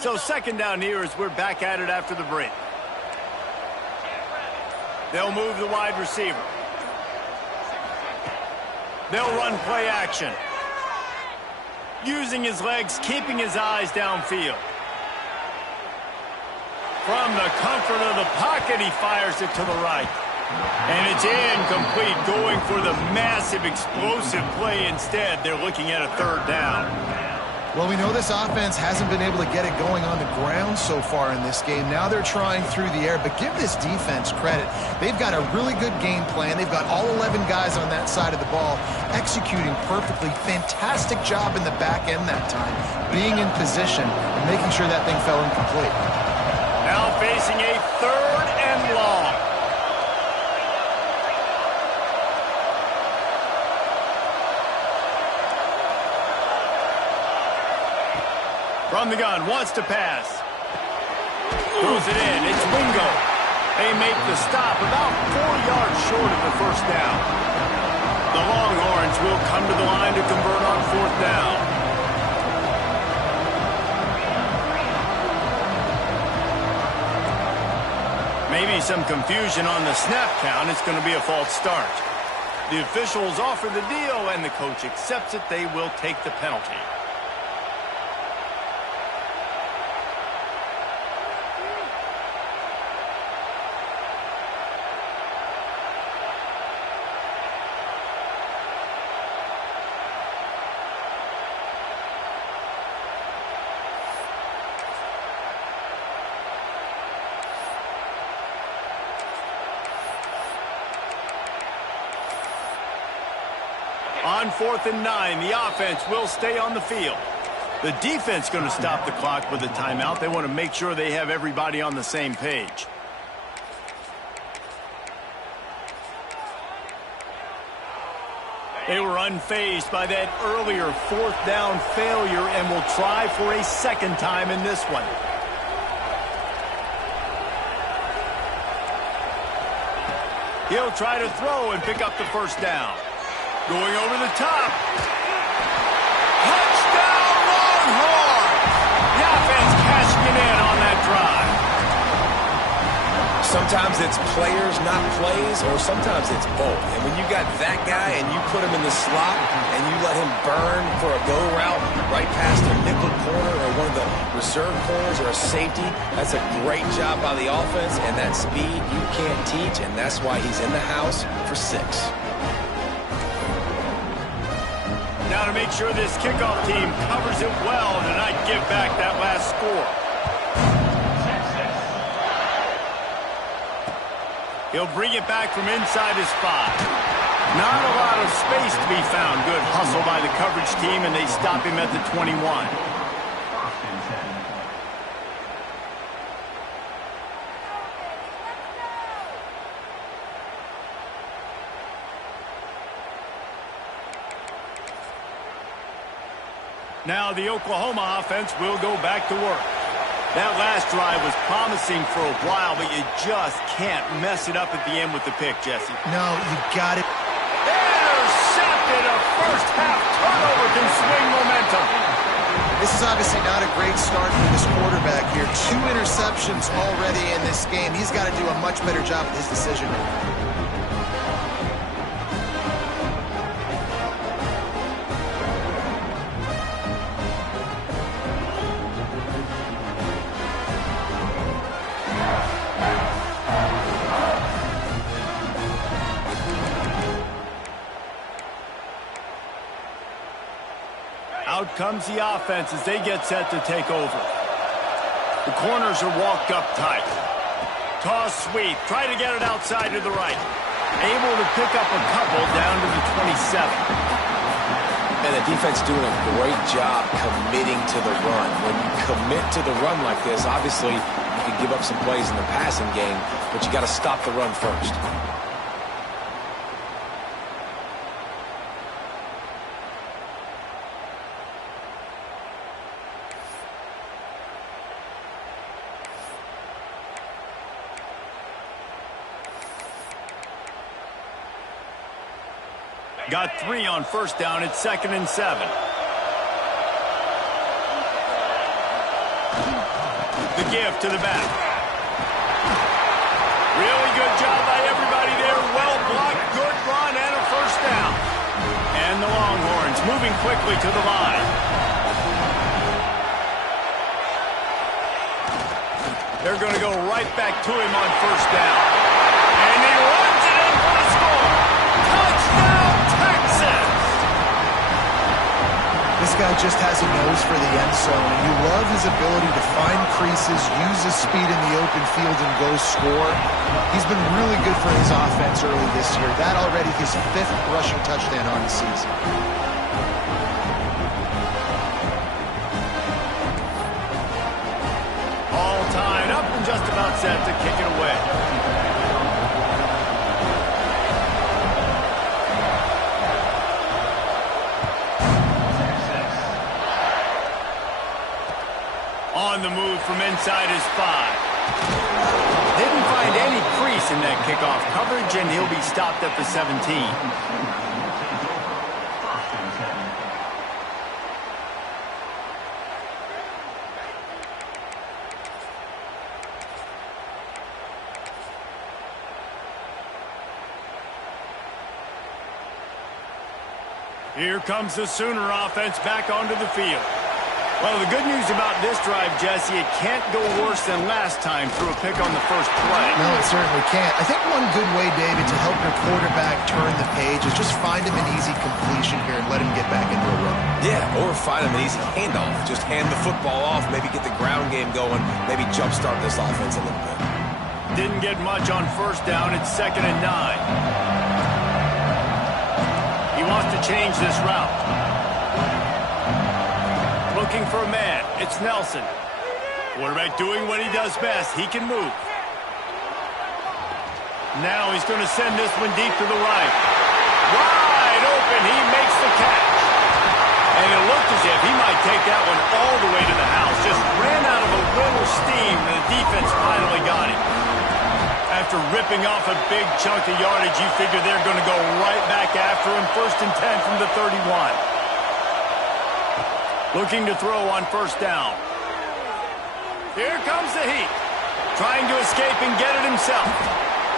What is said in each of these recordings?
So second down here as we're back at it after the break. They'll move the wide receiver. They'll run play action. Using his legs, keeping his eyes downfield. From the comfort of the pocket, he fires it to the right. And it's incomplete, going for the massive explosive play instead. They're looking at a third down. Well, we know this offense hasn't been able to get it going on the ground so far in this game. Now they're trying through the air, but give this defense credit. They've got a really good game plan. They've got all 11 guys on that side of the ball executing perfectly. Fantastic job in the back end that time, being in position and making sure that thing fell incomplete. Now facing a third and long. From the gun, wants to pass. Throws it in, it's Wingo. They make the stop about 4 yards short of the first down. The Longhorns will come to the line to convert on fourth down. Maybe some confusion on the snap count. It's going to be a false start. The officials offer the deal, and the coach accepts it. They will take the penalty. On 4th and 9, the offense will stay on the field. The defense going to stop the clock with a timeout. They want to make sure they have everybody on the same page. They were unfazed by that earlier fourth down failure and will try for a second time in this one. He'll try to throw and pick up the first down. Going over the top. Touchdown, Longhorns! The offense cashing it in on that drive. Sometimes it's players, not plays, or sometimes it's both. And when you got that guy and you put him in the slot and you let him burn for a go route right past a nickel corner or one of the reserve corners or a safety, that's a great job by the offense. And that speed you can't teach, and that's why he's in the house for 6. Now to make sure this kickoff team covers it well to not give back that last score. He'll bring it back from inside his 5. Not a lot of space to be found. Good hustle by the coverage team, and they stop him at the 21. Now the Oklahoma offense will go back to work. That last drive was promising for a while, but you just can't mess it up at the end with the pick, Jesse. No, you got it. Intercepted. A first-half turnover can swing momentum. This is obviously not a great start for this quarterback here. 2 interceptions already in this game. He's got to do a much better job with his decision-making. Out comes the offense as they get set to take over. The corners are walked up tight. Toss sweep. Try to get it outside to the right. Able to pick up a couple down to the 27. And the defense doing a great job committing to the run. When you commit to the run like this, obviously you can give up some plays in the passing game, but you got to stop the run first. Got 3 on first down. It's 2nd and 7. The give to the back. Really good job by everybody there. Well blocked, good run, and a first down. And the Longhorns moving quickly to the line. They're going to go right back to him on first down. And he runs it in for the score. Touchdown, Texas! This guy just has a nose for the end zone, and you love his ability to find creases, use his speed in the open field, and go score. He's been really good for his offense early this year. That already his 5th rushing touchdown on the season. All tied up and just about set to kick it away. On the move from inside his 5. Didn't find any crease in that kickoff coverage, and he'll be stopped at the 17. Here comes the Sooner offense back onto the field. Well, the good news about this drive, Jesse, it can't go worse than last time through a pick on the first play. No, it certainly can't. I think one good way, David, to help your quarterback turn the page is just find him an easy completion here and let him get back into a run. Yeah, or find him an easy handoff. Just hand the football off, maybe get the ground game going, maybe jumpstart this offense a little bit. Didn't get much on first down. It's 2nd and 9. He wants to change this route. Looking for a man. It's Nelson. Quarterback doing what he does best. He can move. Now he's going to send this one deep to the right. Wide open. He makes the catch. And it looked as if he might take that one all the way to the house. Just ran out of a little steam, and the defense finally got him. After ripping off a big chunk of yardage, you figure they're going to go right back after him. 1st and 10 from the 31. Looking to throw on first down. Here comes the heat. Trying to escape and get it himself.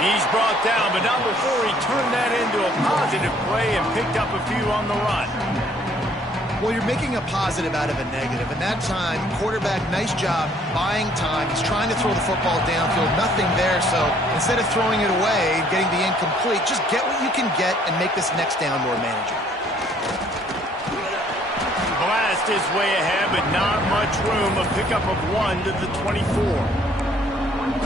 He's brought down, but not before he turned that into a positive play and picked up a few on the run. Well, you're making a positive out of a negative. And that time, quarterback, nice job buying time. He's trying to throw the football downfield. Nothing there, so instead of throwing it away and getting the incomplete, just get what you can get and make this next down more manageable. Blast is way ahead, but not much room. A pickup of 1 to the 24.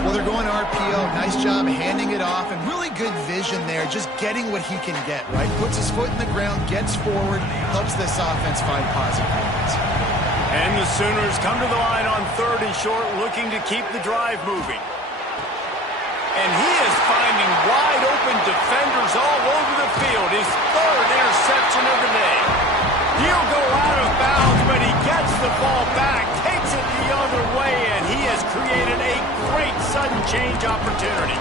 Well, they're going RPO. Nice job handing it off, and really good vision there, just getting what he can get, right? Puts his foot in the ground, gets forward, helps this offense find positive points. And the Sooners come to the line on 3rd and short, looking to keep the drive moving. And he is finding wide open defenders all over the field. His 3rd interception of the day. He'll go out of bounds, but he gets the ball back, takes it the other way, and he has created a great sudden change opportunity.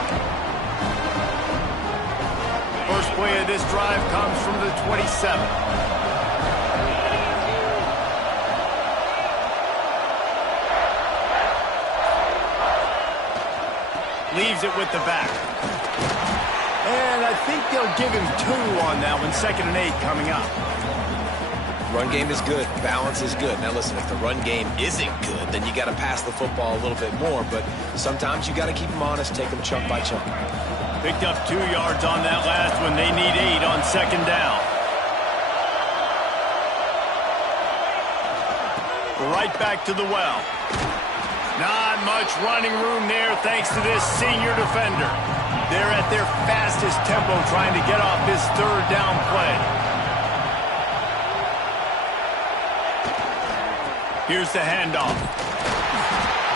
First play of this drive comes from the 27. Leaves it with the back. And I think they'll give him 2 on that one. 2nd and 8 coming up. Run game is good. Balance is good. Now, listen, if the run game isn't good, then you got to pass the football a little bit more. But sometimes you got to keep them honest, take them chunk by chunk. Picked up 2 yards on that last one. They need 8 on 2nd down. Right back to the well. Not much running room there thanks to this senior defender. They're at their fastest tempo trying to get off this 3rd down play. Here's the handoff.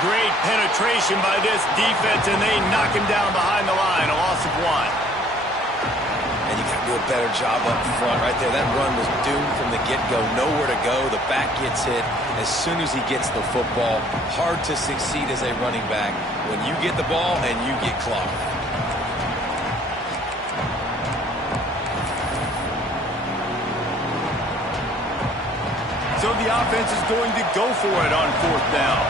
Great penetration by this defense, and they knock him down behind the line. A loss of 1. And you got to do a better job up front right there. That run was doomed from the get-go. Nowhere to go. The back gets hit as soon as he gets the football. Hard to succeed as a running back when you get the ball and you get clocked. So the offense is going to go for it on 4th down.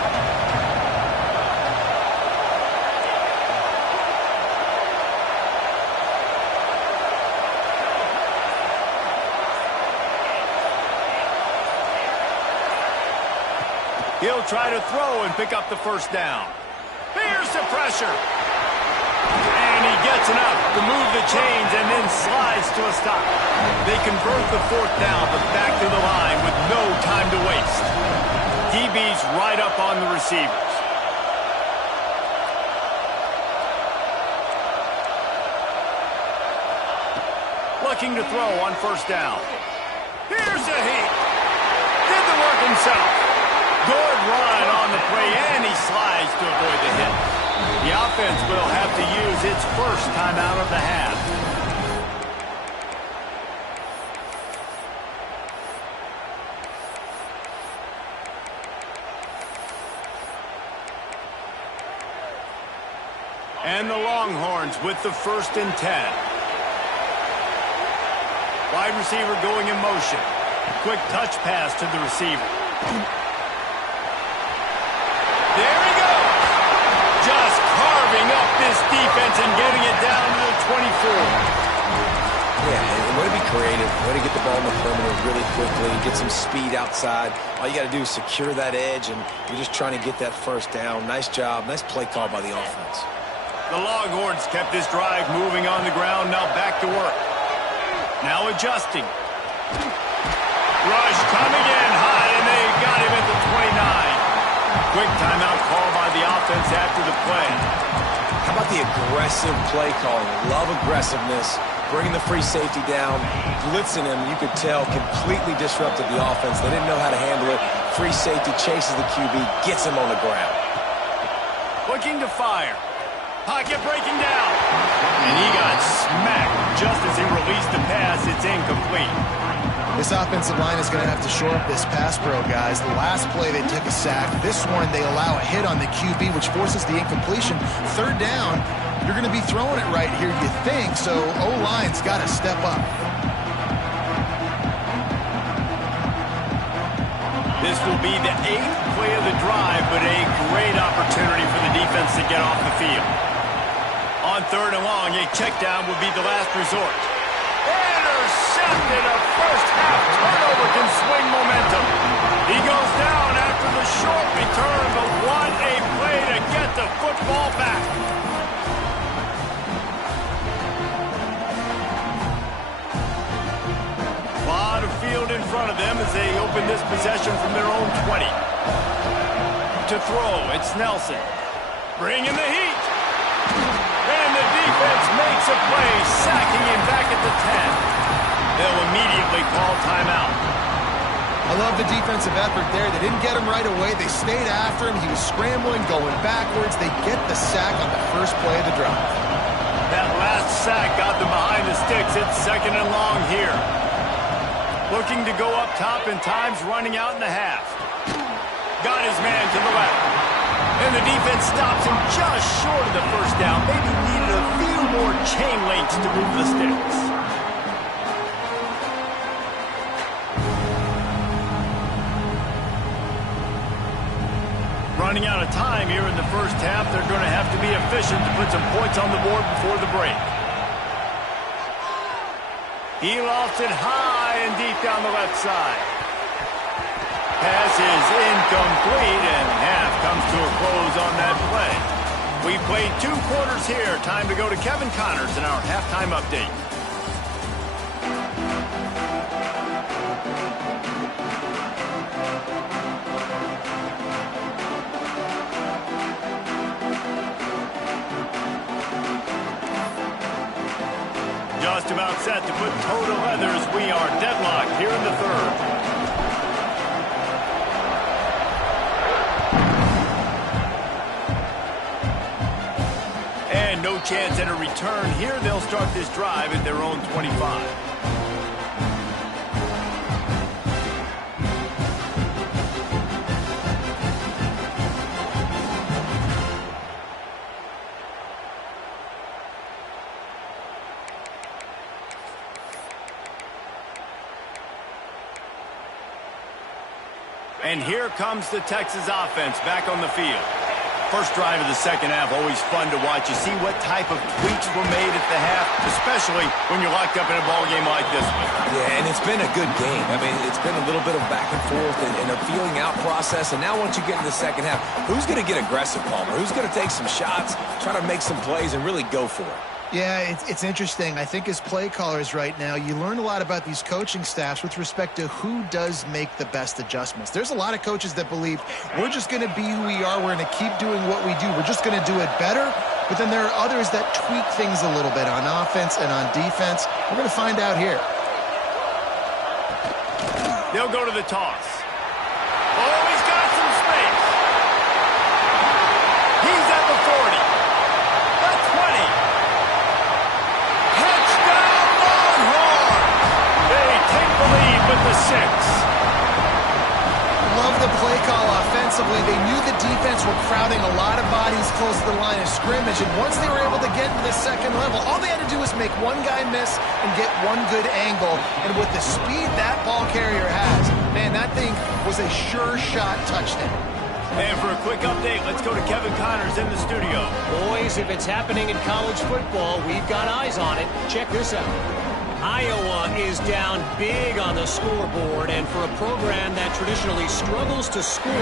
He'll try to throw and pick up the first down. Here's the pressure. And he gets enough to move the chains and then slides to a stop. They convert the fourth down, but back to the line with no time to waste. DB's right up on the receivers. Looking to throw on first down. Here's a heat. Did the work himself. Good run on the play, and he slides to avoid the hit. The offense will have to use its first timeout of the half. And the Longhorns with the 1st and 10. Wide receiver going in motion. Quick touch pass to the receiver. There he goes. Just carving up this defense and getting it down to the 24. Yeah, and way to be creative. Way to get the ball in the perimeter really quickly. Get some speed outside. All you got to do is secure that edge, and you're just trying to get that first down. Nice job. Nice play call by the offense. The Longhorns kept this drive moving on the ground. Now back to work. Now adjusting. Rush coming in high, and they got him at the 29. Quick timeout call by the offense after the play. How about the aggressive play calling? Love aggressiveness. Bringing the free safety down. Blitzing him, you could tell, completely disrupted the offense. They didn't know how to handle it. Free safety chases the QB, gets him on the ground. Looking to fire. Pocket breaking down. And he got smacked just as he released the pass. It's incomplete. This offensive line is going to have to shore up this pass pro, guys. The last play they took a sack. This one they allow a hit on the QB, which forces the incompletion. 3rd down, you're going to be throwing it right here, you think, so O-line's got to step up. This will be the 8th play of the drive, but a great opportunity for the defense to get off the field. On 3rd and long, a check down would be the last resort. Intercepted. A first half turnover can swing momentum. He goes down after the short return, but what a play to get the football back. A lot of field in front of them as they open this possession from their own 20. To throw, it's Nelson. Bringing the heat. And the defense makes a play, sacking him back at the 10. They'll immediately call timeout. I love the defensive effort there. They didn't get him right away. They stayed after him. He was scrambling, going backwards. They get the sack on the first play of the drive. That last sack got them behind the sticks. It's 2nd and long here. Looking to go up top, and time's running out in the half. Got his man to the left. And the defense stops him just short of the first down. Maybe needed a few more chain links to move the sticks. Running out of time here in the first half. They're going to have to be efficient to put some points on the board before the break. He lost it high and deep down the left side. Pass is incomplete, and half comes to a close on that play. We played 2 quarters here. Time to go to Kevin Connors in our halftime update. Just about set to put toe to leather as we are deadlocked here in the 3rd. And no chance at a return here. They'll start this drive at their own 25. And here comes the Texas offense back on the field. First drive of the second half, always fun to watch. You see what type of tweaks were made at the half, especially when you're locked up in a ball game like this one. Yeah, and it's been a good game. I mean, it's been a little bit of back and forth and a feeling out process. And now once you get into the second half, who's going to get aggressive, Palmer? Who's going to take some shots, try to make some plays, and really go for it? Yeah, it's interesting. I think as play callers right now, you learn a lot about these coaching staffs with respect to who does make the best adjustments. There's a lot of coaches that believe we're just going to be who we are. We're going to keep doing what we do. We're just going to do it better. But then there are others that tweak things a little bit on offense and on defense. We're going to find out here. They'll go to the toss. Oh, he's got some space. He's at the 40. The 20. Touchdown, Longhorns! They take the lead with the 6. Love the play call offensively. They knew the defense were crowding a lot of bodies close to the line of scrimmage, and once they were able to get into the second level, all they had to do was make one guy miss and get one good angle. And with the speed that ball carrier has, man, that thing was a sure shot touchdown. And for a quick update, let's go to Kevin Connors in the studio. Boys, if it's happening in college football, we've got eyes on it. Check this out. Iowa is down big on the scoreboard, and for a program that traditionally struggles to score,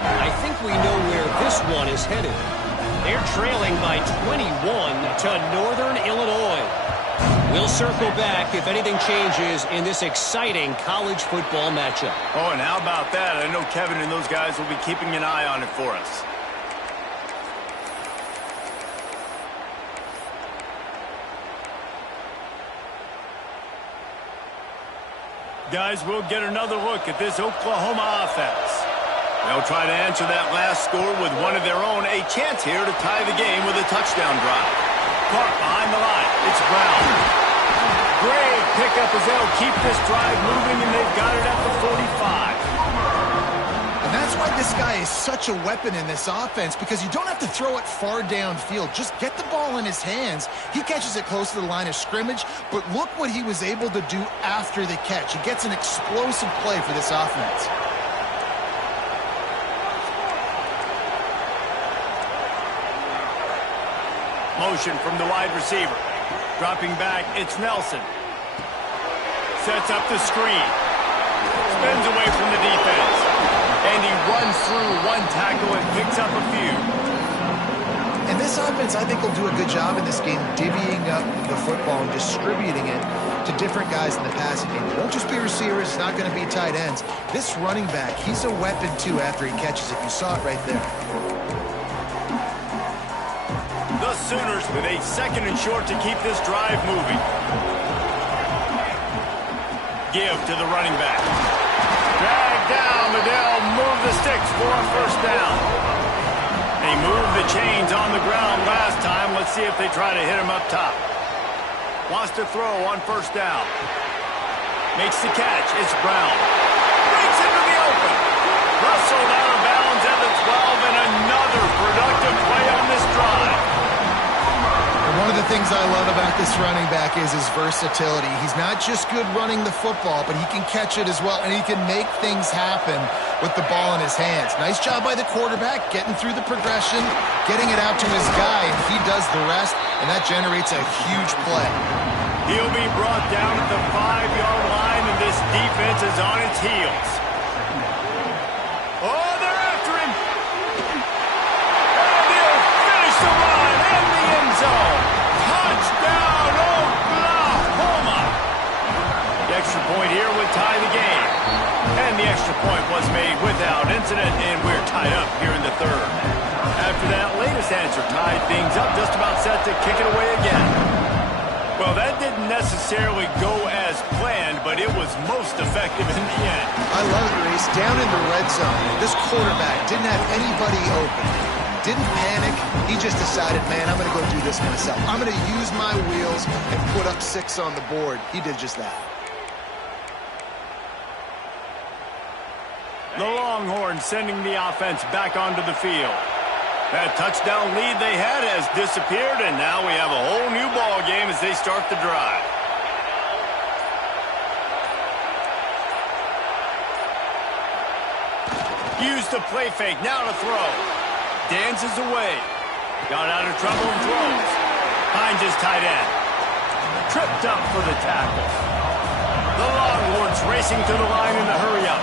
I think we know where this one is headed. They're trailing by 21 to Northern Illinois. We'll circle back if anything changes in this exciting college football matchup. Oh, and how about that? I know Kevin and those guys will be keeping an eye on it for us. Guys, we'll get another look at this Oklahoma offense. They'll try to answer that last score with one of their own. A chance here to tie the game with a touchdown drive. Clark behind the line. It's Brown. Great pickup as they'll keep this drive moving, and they've got it at the 45. And that's why this guy is such a weapon in this offense, because you don't have to throw it far downfield. Just get the ball in his hands. He catches it close to the line of scrimmage, but look what he was able to do after the catch. He gets an explosive play for this offense. Motion from the wide receiver. Dropping back, it's Nelson. Sets up the screen. Spins away from the defense. And he runs through one tackle and picks up a few. And this offense, I think, will do a good job in this game divvying up the football and distributing it to different guys in the passing game. It won't just be receivers. It's not going to be tight ends. This running back, he's a weapon, too, after he catches it. You saw it right there. The Sooners with a 2nd and short to keep this drive moving. Give to the running back. Drag down. Liddell move the sticks for a first down. They moved the chains on the ground last time. Let's see if they try to hit him up top. Wants to throw on first down. Makes the catch. It's Brown. Breaks into the open. Rustled out of bounds at the 12, and another productive play on this drive. One of the things I love about this running back is his versatility. He's not just good running the football, but he can catch it as well, and he can make things happen with the ball in his hands. Nice job by the quarterback, getting through the progression, getting it out to his guy, and he does the rest, and that generates a huge play. He'll be brought down at the 5-yard line, and this defense is on its heels. Oh, they're after him. And he'll finish the run in the end zone. Touchdown, Oklahoma. The extra point here would tie the game. And the extra point was made without incident, and we're tied up here in the 3rd. After that latest answer tied things up, just about set to kick it away again. Well, that didn't necessarily go as planned, but it was most effective in the end. I love it, Reese. Down in the red zone, this quarterback didn't have anybody open. Didn't panic. He just decided, man, I'm going to go do this myself. I'm going to use my wheels and put up 6 on the board. He did just that. The Longhorns sending the offense back onto the field. That touchdown lead they had has disappeared, and now we have a whole new ball game as they start the drive. Use the play fake, now to throw. dances away. Got out of trouble and throws. Finds his tight end. Tripped up for the tackle. The Longhorns racing to the line in a hurry-up.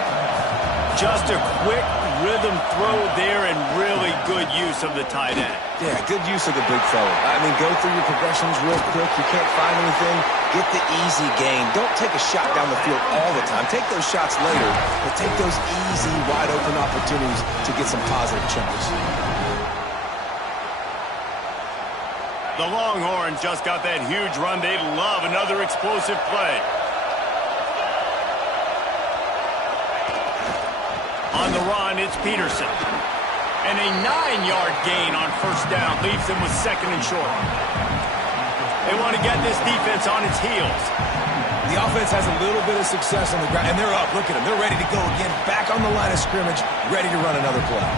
Just a quick rhythm throw there and really good use of the tight end. Yeah, good use of the big fella. I mean, go through your progressions real quick. You can't find anything. Get the easy gain. Don't take a shot down the field all the time. Take those shots later, but take those easy, wide-open opportunities to get some positive chunks. The Longhorns just got that huge run. They love another explosive play. On the run, it's Peterson. And a 9-yard gain on first down leaves them with second and short. They want to get this defense on its heels. The offense has a little bit of success on the ground, and they're up. Look at them. They're ready to go again. Back on the line of scrimmage, ready to run another play.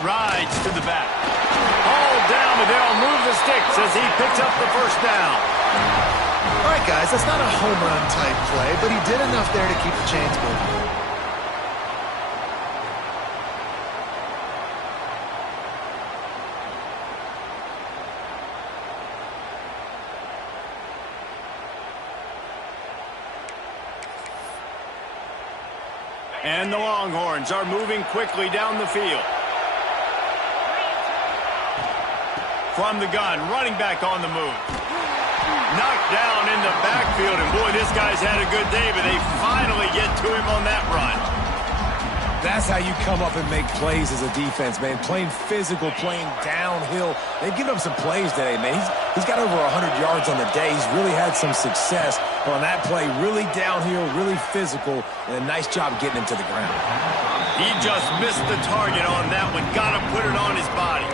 Rides to the back. All down, and they'll move the sticks as he picks up the first down. All right, guys, that's not a home run type play, but he did enough there to keep the chains moving. And the Longhorns are moving quickly down the field. From the gun, running back on the move. Knocked down in the backfield, and boy, this guy's had a good day, but they finally get to him on that run. That's how you come up and make plays as a defense, man. Playing physical, playing downhill. They've given up some plays today, man. He's got over 100 yards on the day. He's really had some success. But on that play, really downhill, really physical, and a nice job getting him to the ground. He just missed the target on that one. Got to put it on his body.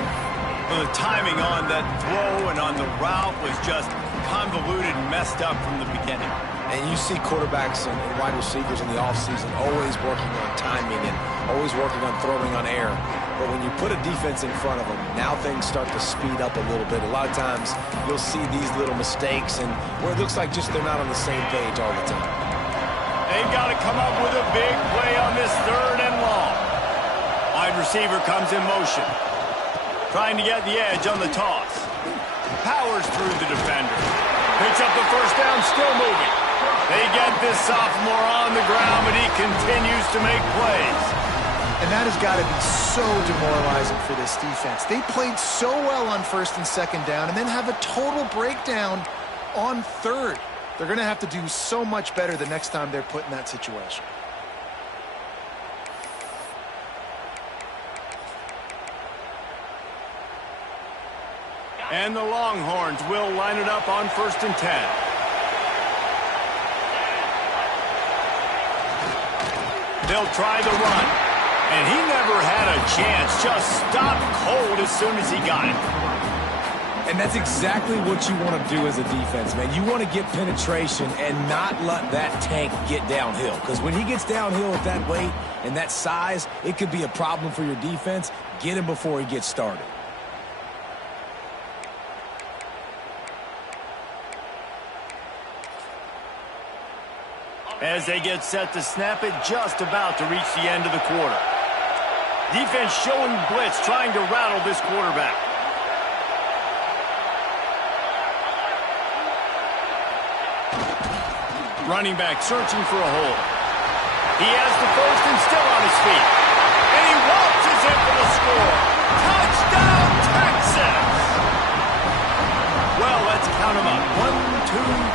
Well, the timing on that throw and on the route was just convoluted and messed up from the beginning. And you see quarterbacks and wide receivers in the offseason always working on timing and always working on throwing on air. But when you put a defense in front of them, now things start to speed up a little bit. A lot of times you'll see these little mistakes and where it looks like just they're not on the same page all the time. They've got to come up with a big play on this third and long. Wide receiver comes in motion. Trying to get the edge on the toss. Powers through the defender. Picks up the first down, still moving. They get this sophomore on the ground, but he continues to make plays. And that has got to be so demoralizing for this defense. They played so well on first and second down and then have a total breakdown on third. They're going to have to do so much better the next time they're put in that situation. And the Longhorns will line it up on 1st and 10. They'll try the run. And he never had a chance. Just stopped cold as soon as he got it. And that's exactly what you want to do as a defense, man. You want to get penetration and not let that tank get downhill. Because when he gets downhill at that weight and that size, it could be a problem for your defense. Get him before he gets started. As they get set to snap it, just about to reach the end of the quarter. Defense showing blitz, trying to rattle this quarterback. Running back searching for a hole. He has the first and still on his feet. And he waltzes in for the score. Touchdown, Texas! Well, let's count them up. 1, 2, 3.